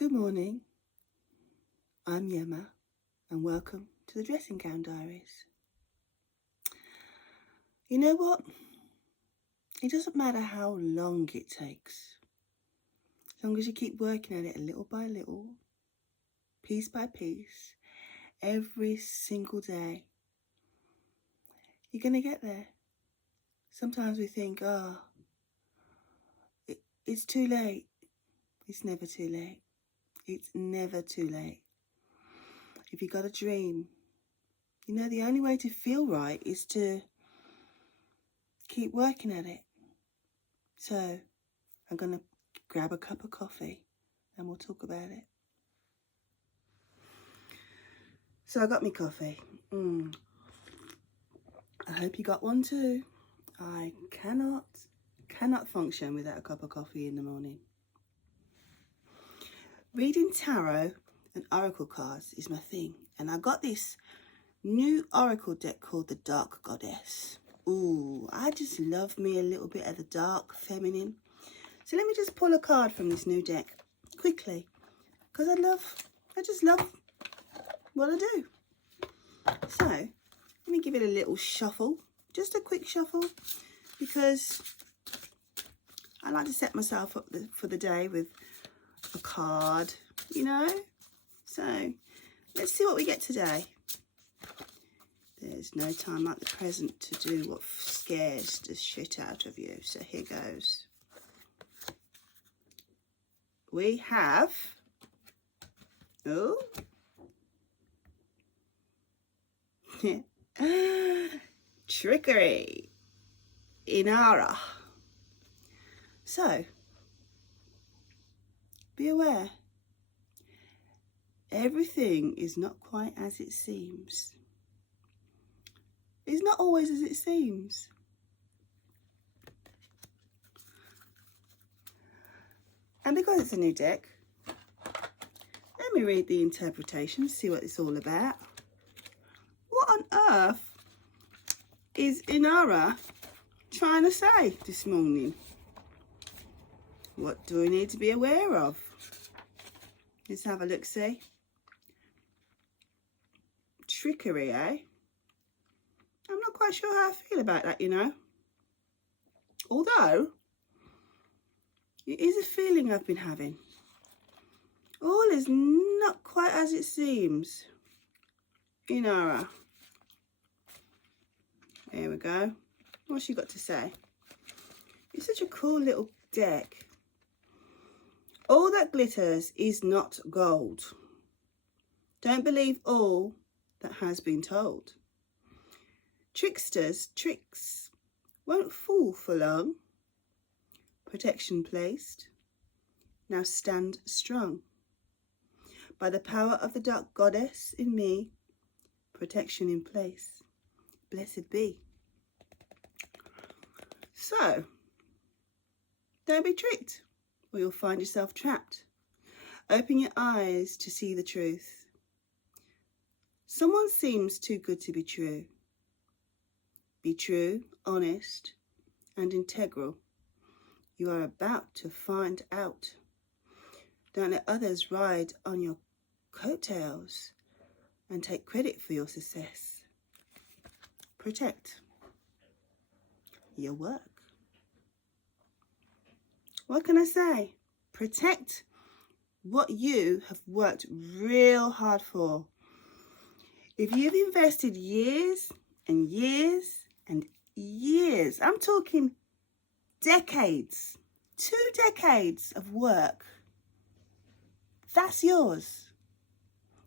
Good morning, I'm Yema and welcome to the Dressing Gown Diaries. You know what? It doesn't matter how long it takes. As long as you keep working at it little by little, piece by piece, every single day, you're going to get there. Sometimes we think, it's too late. It's never too late. It's never too late. If you've got a dream, you know the only way to feel right is to keep working at it. So I'm going to grab a cup of coffee and we'll talk about it. So I got me coffee. I hope you got one too. I cannot function without a cup of coffee in the morning. Reading tarot and oracle cards is my thing, and I got this new oracle deck called the Dark Goddess. Ooh, I just love me a little bit of the dark feminine. So let me just pull a card from this new deck quickly, because I just love what I do. So let me give it a little shuffle, just a quick shuffle, because I like to set myself up for the day with a card, you know. So let's see what we get today. There's no time like the present to do what scares the shit out of you. So here goes. We have, trickery, Inara. So, be aware, everything is not quite as it seems. It's not always as it seems. And because it's a new deck, let me read the interpretation, see what it's all about. What on earth is Inara trying to say this morning? What do we need to be aware of? Let's have a look, see. Trickery, eh? I'm not quite sure how I feel about that, you know. Although, it is a feeling I've been having. All is not quite as it seems. Inara. There we go. What's she got to say? It's such a cool little deck. All that glitters is not gold. Don't believe all that has been told. Tricksters' tricks won't fool for long. Protection placed. Now stand strong. By the power of the Dark Goddess in me, protection in place. Blessed be. So, don't be tricked, or you'll find yourself trapped. Open your eyes to see the truth. Someone seems too good to be true. Be true, honest, and integral. You are about to find out. Don't let others ride on your coattails and take credit for your success. Protect your work. What can I say? Protect what you have worked real hard for. If you've invested years and years and years, I'm talking decades, 2 decades of work, that's yours.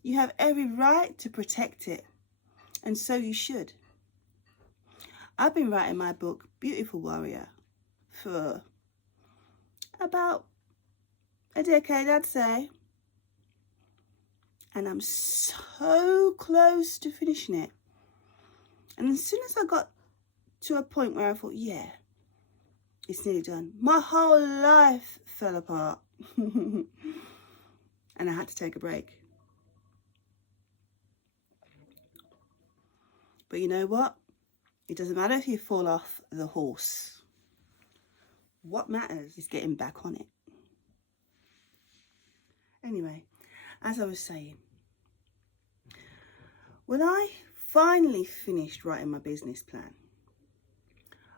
You have every right to protect it, and so you should. I've been writing my book, Beautiful Warrior, for about a decade, I'd say. And I'm so close to finishing it. And as soon as I got to a point where I thought, yeah, it's nearly done, my whole life fell apart. And I had to take a break. But you know what? It doesn't matter if you fall off the horse. What matters is getting back on it. Anyway, as I was saying, when I finally finished writing my business plan,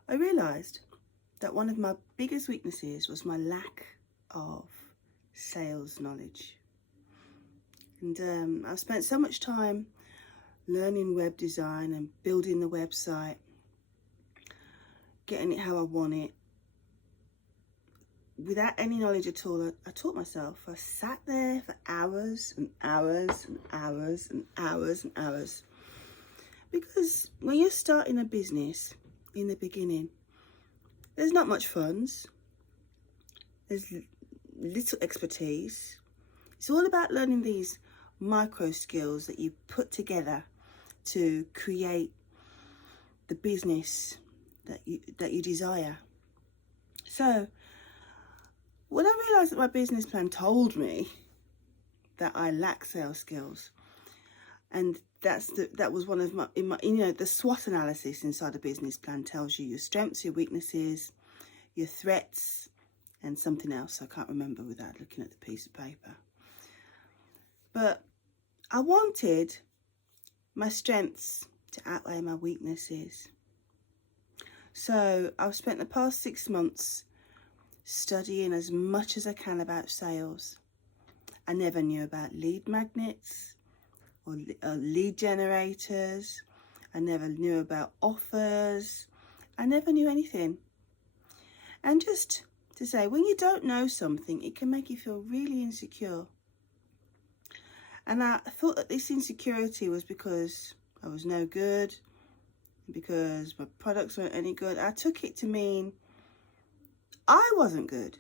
I realised that one of my biggest weaknesses was my lack of sales knowledge. And I've spent so much time learning web design and building the website, getting it how I want it, without any knowledge at all. I taught myself. I sat there for hours and hours and hours and hours and hours. Because when you're starting a business in the beginning, there's not much funds. There's little expertise. It's all about learning these micro skills that you put together to create the business that you desire. So when I realised that my business plan told me that I lack sales skills, and that was one of my the SWOT analysis inside a business plan tells you your strengths, your weaknesses, your threats, and something else I can't remember without looking at the piece of paper. But I wanted my strengths to outweigh my weaknesses. So I've spent the past 6 months studying as much as I can about sales. I never knew about lead magnets or lead generators. I never knew about offers. I never knew anything. And just to say, when you don't know something, it can make you feel really insecure. And I thought that this insecurity was because I was no good, because my products weren't any good. I took it to mean I wasn't good.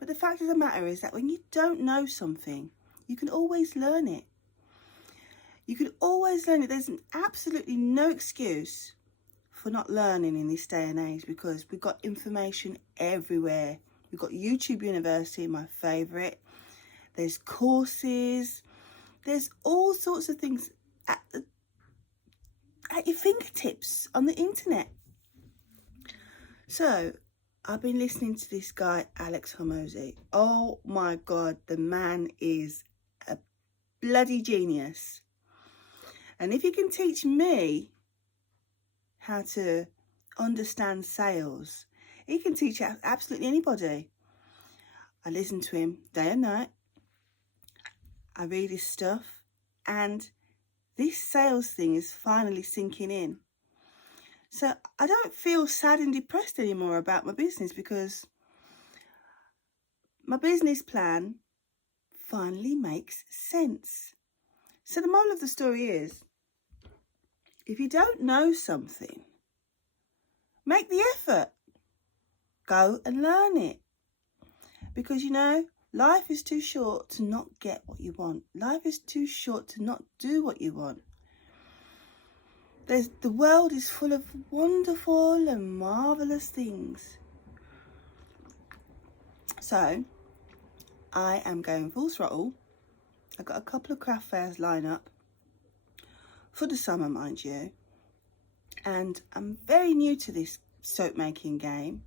But the fact of the matter is that when you don't know something, you can always learn it. You can always learn it. There's absolutely no excuse for not learning in this day and age, because we've got information everywhere. We've got YouTube University, my favourite. There's courses. There's all sorts of things at your fingertips on the internet. So I've been listening to this guy, alexhormozi. Oh my God, the man is a bloody genius. And if he can teach me how to understand sales, he can teach absolutely anybody. I listen to him day and night. I read his stuff, and this sales thing is finally sinking in. So I don't feel sad and depressed anymore about my business, because my business plan finally makes sense. So the moral of the story is, if you don't know something, make the effort. Go and learn it. Because life is too short to not get what you want. Life is too short to not do what you want. The world is full of wonderful and marvellous things. So I am going full throttle. I've got a couple of craft fairs lined up for the summer, mind you. And I'm very new to this soap making game.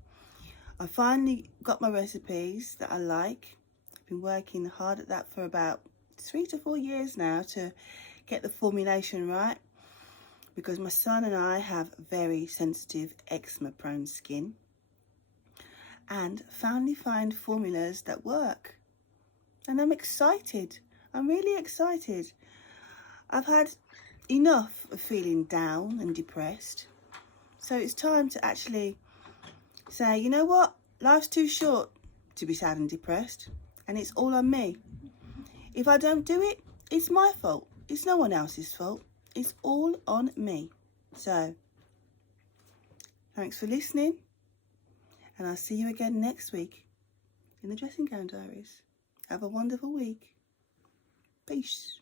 I finally got my recipes that I like. I've been working hard at that for about 3 to 4 years now to get the formulation right, because my son and I have very sensitive eczema prone skin, and finally find formulas that work. And I'm excited. I'm really excited. I've had enough of feeling down and depressed. So it's time to actually say, you know what? Life's too short to be sad and depressed, and it's all on me. If I don't do it, it's my fault. It's no one else's fault. It's all on me. So, thanks for listening, and I'll see you again next week in the Dressing Gown Diaries. Have a wonderful week. Peace.